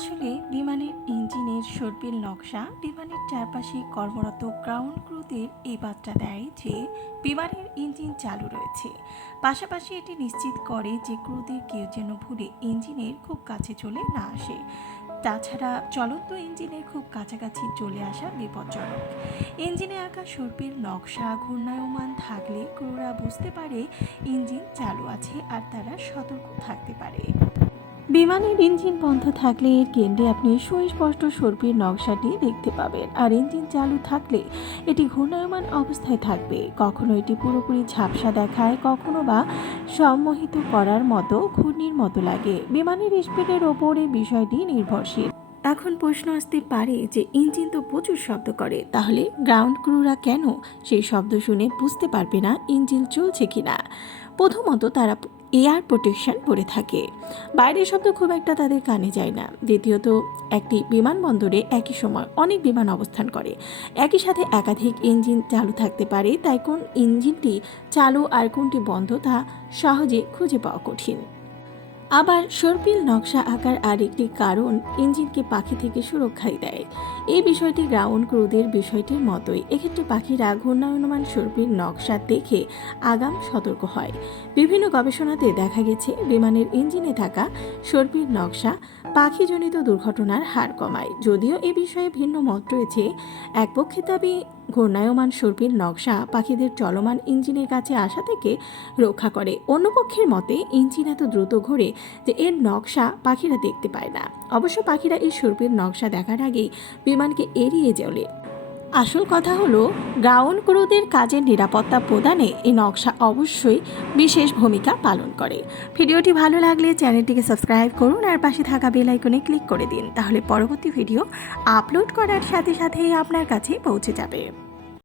আসলে বিমানের ইঞ্জিনের সর্পিল নকশা, বিমানের চারপাশে কর্মরত গ্রাউন্ড ক্রুদের এই বার্তা দেয় যে, বিমানের ইঞ্জিন চালু রয়েছে। পাশাপাশি এটি নিশ্চিত করে যে ক্রুদের কেউ যেন ভুলে ইঞ্জিনের খুব কাছে চলে না আসে। তাছাড়া চলন্ত ইঞ্জিনের খুব কাছাকাছি চলে আসা বিপজ্জনক। ইঞ্জিনে আঁকা সর্পিল নকশা, ঘূর্ণায়মান থাকলে ক্রুরা বুঝতে পারে ইঞ্জিন চালু আছে আর তারা সতর্ক থাকতে পারে। বিমানের ইঞ্জিন বন্ধ থাকলে এর কেন্দ্রে আপনি সুস্পষ্ট সর্পির নকশাটি দেখতে পাবেন। আর ইঞ্জিন চালু থাকলে এটি ঘূর্ণায়মান অবস্থায় থাকবে। কখনো এটি পুরোপুরি ঝাপসা দেখায়, কখনো বা সম্মোহিত করার মতো ঘূর্ণির মতো লাগে। বিমানের স্পিডের ওপরে বিষয়টি নির্ভরশীল। এখন প্রশ্ন আসতে পারে যে, ইঞ্জিন তো প্রচুর শব্দ করে, তাহলে গ্রাউন্ড ক্রুরা কেন সেই শব্দ শুনে বুঝতে পারবে না ইঞ্জিন চলছে কিনা? প্রথমত তারা এয়ার প্রোটেকশন পরে থাকে। বাইরের শব্দ খুব একটা তাদের কানে যায় না। দ্বিতীয়ত, একটি বিমানবন্দরে একই সময় অনেক বিমান অবস্থান করে। একই সাথে একাধিক ইঞ্জিন চালু থাকতে পারে, তাই কোন ইঞ্জিনটি চালু আর কোনটি বন্ধ তা সহজে খুঁজে পাওয়া কঠিন। আবার সর্পিল নকশা আঁকার আরেকটি কারণ ইঞ্জিনকে পাখি থেকে সুরক্ষাই দেয়। এই বিষয়টি গ্রাউন্ড ক্রুদের বিষয়টির মতোই। এক্ষেত্রে পাখিরা ঘূর্ণায়মান সর্পিল নকশা দেখে আগাম সতর্ক হয়। বিভিন্ন গবেষণাতে দেখা গেছে, বিমানের ইঞ্জিনে থাকা সর্পিল নকশা পাখিজনিত দুর্ঘটনার হার কমায়। যদিও এ বিষয়ে ভিন্ন মত রয়েছে এক পক্ষে দাবি ঘূর্ণায়মান সর্পিল নকশা পাখিদের চলমান ইঞ্জিনের কাছে আসা থেকে রক্ষা করে। অন্য পক্ষের মতে, ইঞ্জিন এত দ্রুত ঘোরে যে এর নকশা পাখিরা দেখতে পায় না। অবশ্য পাখিরা এই সর্পিল নকশা দেখার আগেই বিমানকে এড়িয়ে চলে। আসল কথা হলো, গ্রাউন্ড ক্রুদের কাজের নিরাপত্তা প্রদানে এই নকশা অবশ্যই বিশেষ ভূমিকা পালন করে। ভিডিওটি ভালো লাগলে চ্যানেলটিকে সাবস্ক্রাইব করুন আর পাশে থাকা বেল আইকনে ক্লিক করে দিন, তাহলে পরবর্তী ভিডিও আপলোড করার সাথে সাথেই আপনার কাছে পৌঁছে যাবে।